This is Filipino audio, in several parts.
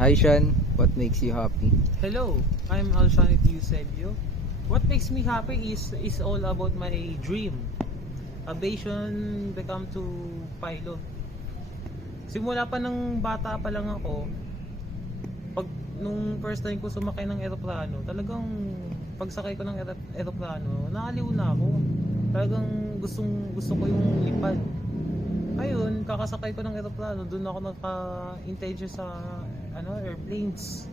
Hi Sean, what makes you happy? Hello, I'm Alshanity Eusebio. What makes me happy is all about my dream. Aviation become to pilot. Simula pa ng bata pa lang ako, nung first time ko sumakay ng eroplano, talagang pagsakay ko ng eroplano, naaliw na ako. Talagang gusto ko yung lipad. Ayun, kakasakay ko ng eroplano, doon ako naka-intention sa airplanes.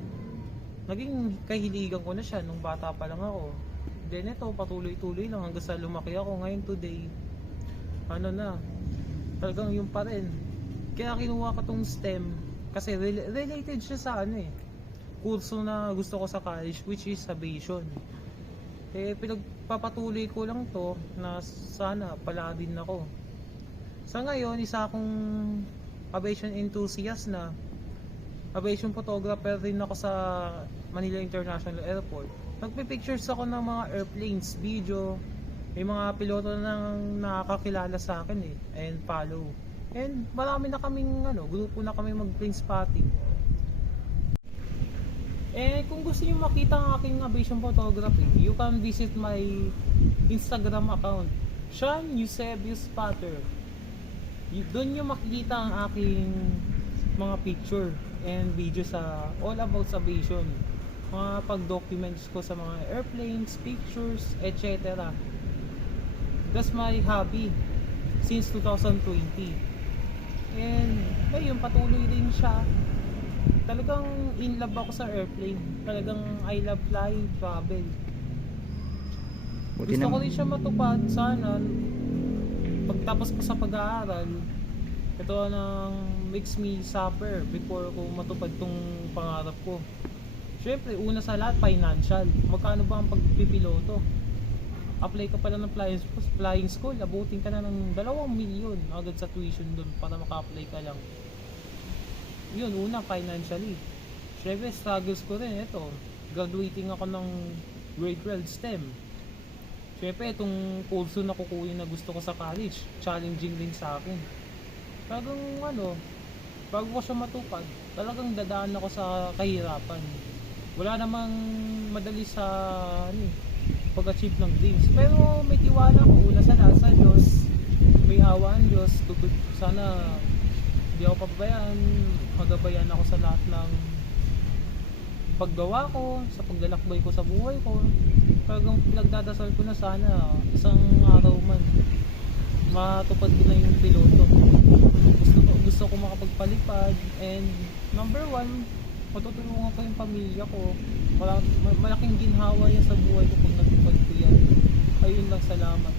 Naging kahiligan ko na siya nung bata pa lang ako. Then ito, patuloy-tuloy lang hanggang sa lumaki ako. Ngayon today, talagang yung pa rin. Kaya kinuha ko tong STEM kasi related siya sa kurso na gusto ko sa college, which is aviation. Pinagpapatuloy ko lang to na sana pala din ako. Sa ngayon, isa akong aviation enthusiast na. Aviation photographer rin ako sa Manila International Airport. Nagpi-pictures ako ng mga airplanes, video. May mga piloto na nakakakilala sa akin and follow. And marami na kaming grupo na kami mag-plane spotting. Kung gusto niyo makita ang aking aviation photography, you can visit my Instagram account, Sean Eusebio Spotter. Doon niyo makikita ang aking mga picture and video sa all about aviation, mga pag-documents ko sa mga airplanes, pictures, etc. That's my hobby since 2020. And ayun, patuloy din siya. Talagang in love ako sa airplane. Talagang I love flying, travel. Gusto ko rin siya matupad sana pagtapos ko sa pag-aaral. Ito ang makes me suffer before ko matupad tong pangarap ko. Syempre, una sa lahat, financial. Magkano ba ang pagpipiloto? Apply ka pala ng flying school, abutin ka na ng 2 milyon agad sa tuition doon para maka-apply ka lang. Yun, una, financially. Syempre, struggles ko rin. Ito, graduating ako ng grade 12 STEM. Syempre, itong kurso na kukunin na gusto ko sa college, challenging din sa akin. Talagang bago ko siya matupad, talagang dadaan ako sa kahirapan. Wala namang madali sa pag-achieve ng dreams. Pero may tiwala ko, una sa lahat sa Diyos. May awa ang Diyos. Sana hindi ako pababayaan. Magabayan ako sa lahat ng paggawa ko, sa paglalakbay ko sa buhay ko. Talagang pinagdadasal ko na sana isang araw man matupad ko na yung piloto. Gusto ko makapagpalipad, and number 1, matutulungan ko yung pamilya ko. Malaking ginhawa yan sa buhay ko pag natupad ko yan. Ayun lang, salamat.